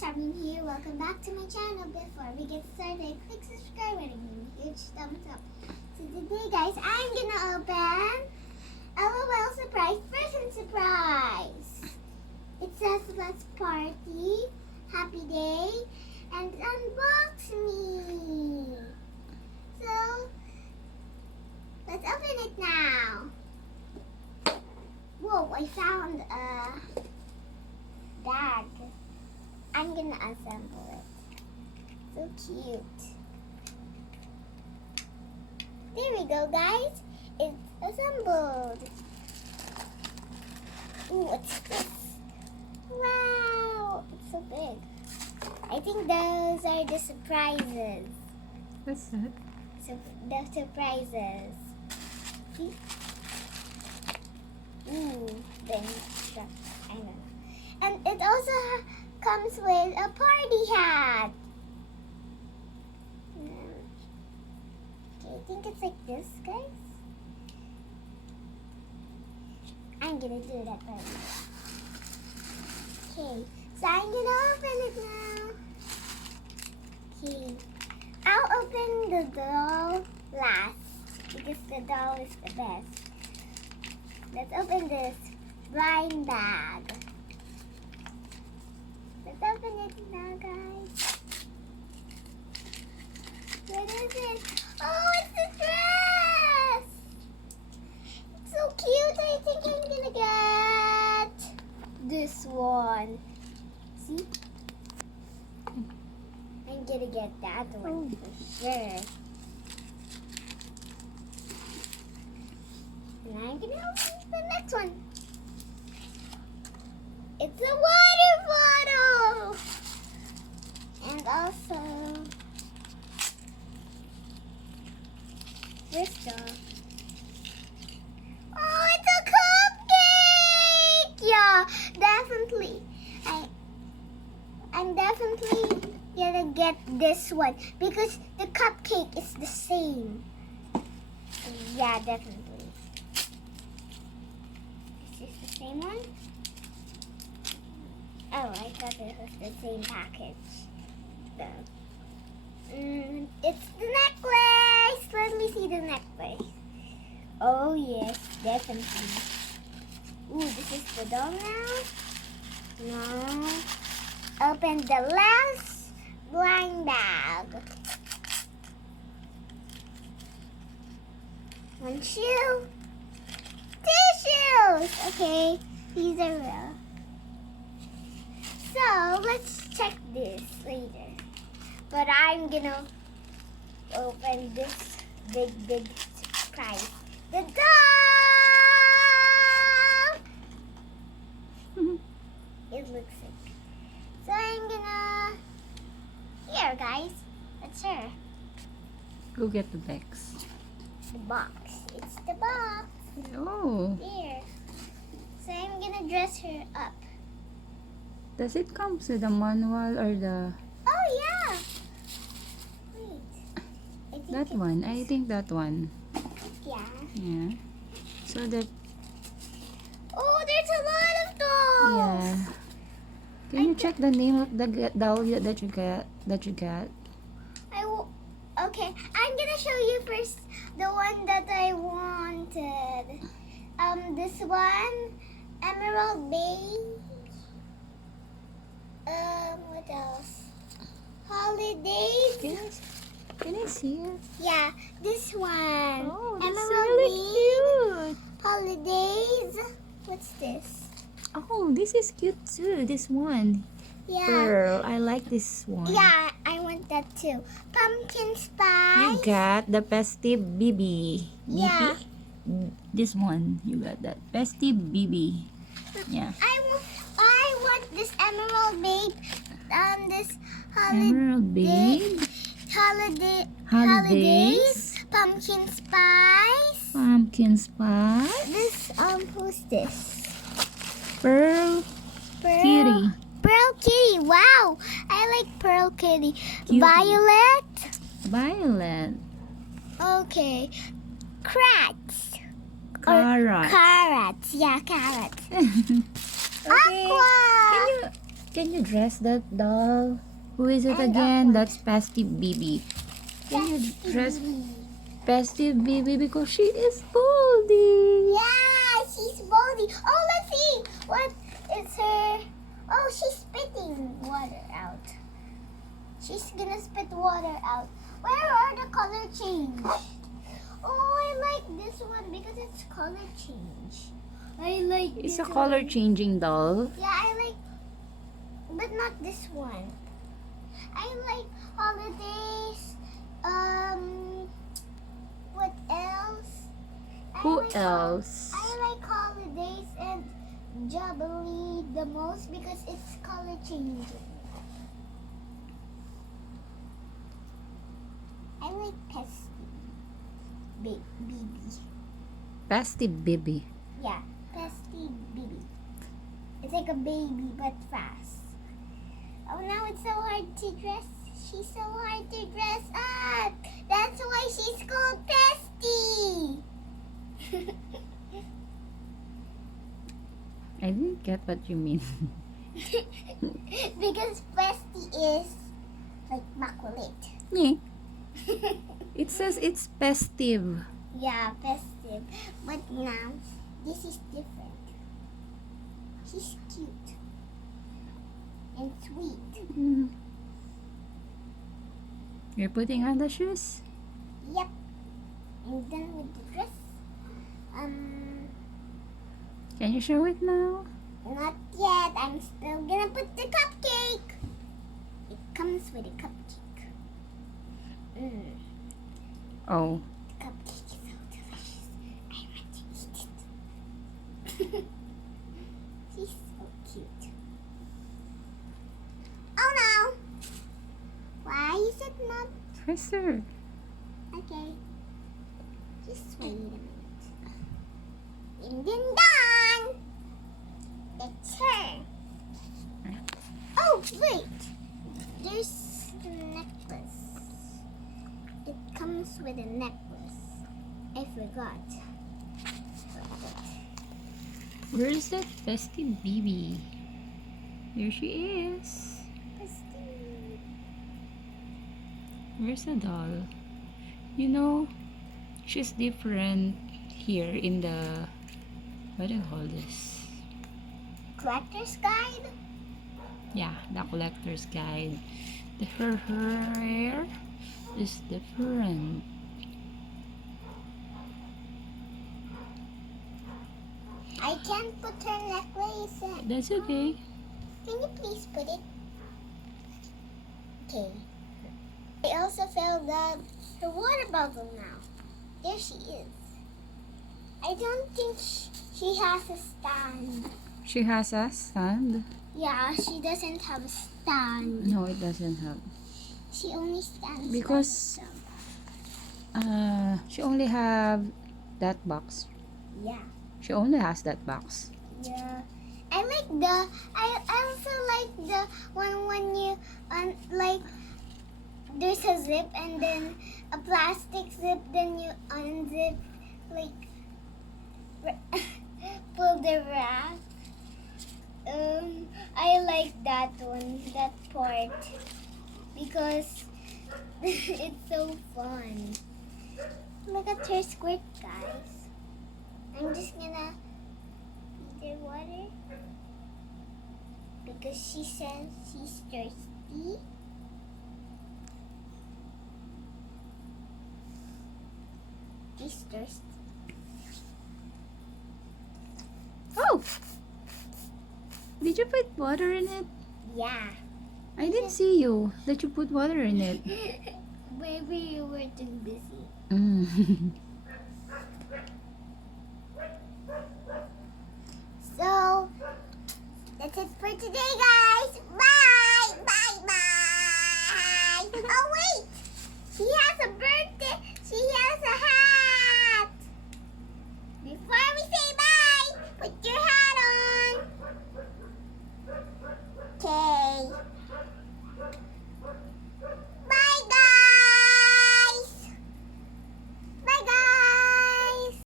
Charmin here. Welcome back to my channel. Before we get started, click subscribe and give me a huge thumbs up. So today, guys, I'm gonna open L.O.L surprise present surprise. It says let's party, happy day, and unbox me. So let's open it now. Whoa! I found a bag. I'm gonna assemble it. So cute. There we go, guys. It's assembled. Ooh, what's this? Wow, it's so big. I think those are the surprises. What's that? So the surprises. See? Ooh, the instruction. I know. And it also comes with a party hat. Okay, I think it's like this, guys. I'm gonna do that right now. Okay, so I'm gonna open it now. Okay, I'll open the doll last because the doll is the best. Let's open this blind bag. Let's open it now, guys. What is it? Oh, it's the dress! It's so cute. I think I'm gonna get this one. See? I'm gonna get that one for sure. And I'm gonna open the next one. It's a water bottle! And also, this doll. Oh, it's a cupcake! Yeah, definitely. I'm definitely gonna get this one because the cupcake is the same. Yeah, definitely. Is this the same one? Oh, I thought it was the same package. It's the necklace! Let me see the necklace. Oh, yes, definitely. Ooh, this is the doll now. Now, open the last blind bag. One shoe. Tissues! Okay, these are real. So, let's check this later. But I'm gonna open this big surprise. The doll! It looks like. So I'm gonna... Here, guys. That's her. Go get the box. The box. It's the box. Oh. Here. So I'm gonna dress her up. Does it come with the manual or the... Oh, yeah. Wait. I think That one. I think that one. Yeah. Yeah. So that... Oh, there's a lot of dolls. Yeah. Can you check the name of the doll that you got? Okay, I'm gonna show you first the one that I wanted. This one, Emerald Bay. What else? Holidays. Can I see it? Yeah, this one. Oh, that's Emerald really cute. Holidays. What's this? Oh, this is cute too. This one. Yeah. Pearl. I like this one. Yeah, I want that too. Pumpkin spice. You got the festive BB. Yeah. This one. You got that festive BB. Yeah. I want this Emerald Babe. This Emerald Babe. Holidays. Pumpkin spice. Pumpkin spice. This who's this? Pearl Kitty. Pearl Kitty. Wow, I like Pearl Kitty. Cutie. Violet. Okay. Carrots. Carrot. Carrots. Yeah, carrots. Okay. Aqua. Can you dress that doll? Who is it And again? that one. That's Festive Bibi. Can you Festive dress Bibi. Festive Bibi because she is Baldy? Yeah, she's Baldy. Oh, let's see. What is her? Oh, she's spitting water out. She's gonna spit water out. Where are the color change? Oh, I like this one because it's color change. I like It's this a color one. changing doll. Yeah, I like, but not this one. I like holidays. What else? Who like else? I like holidays and Jubilee the most because it's color changing. I like Bibi. Festive Bibi. Yeah, Pesty Bibi. It's like a baby but fast. Oh, now it's so hard to dress. She's so hard to dress up. That's why she's called Pesty. I didn't get what you mean. Because Pesty is like makulit. Yeah. It says it's festive. Yeah, festive. But now, this is different. She's cute and sweet. Mm. You're putting on the shoes? Yep. I'm done with the dress. Can you show it now? Not yet. I'm still gonna put the cupcake. It comes with a cupcake. Oh. The cupcake is so delicious. I want to eat it. She's so cute. Oh no! Why is it not? Faster. Okay. Just wait a minute. And then done! It's her. Oh, wait! There's the necklace. It comes with a necklace. I forgot. Where is that festive Bibi? Here she is. Where's the doll? You know, she's different here in the, what do you call this? Collector's guide? Yeah, the collector's guide. Her hair is different. I can't put her necklace in. That's okay. Can you please put it? Okay. I also filled up her water bottle now. There she is. I don't think she has a stand. She has a stand. Yeah, she doesn't have a stand. No, it doesn't have. She only stands Because by herself. she only have that box. Yeah. She only has that box. Yeah. I also like the one when you like there's a zip and then a plastic zip, then you unzip like pull the wrap. I like that one, that part, because it's so fun. Look at her squirt, guys. I'm just gonna feed her water because she says she's thirsty. She's thirsty. Oh! Did you put water in it? Yeah. I didn't see you that you put water in it. Maybe you were too busy. So, that's it for today, guys. Bye!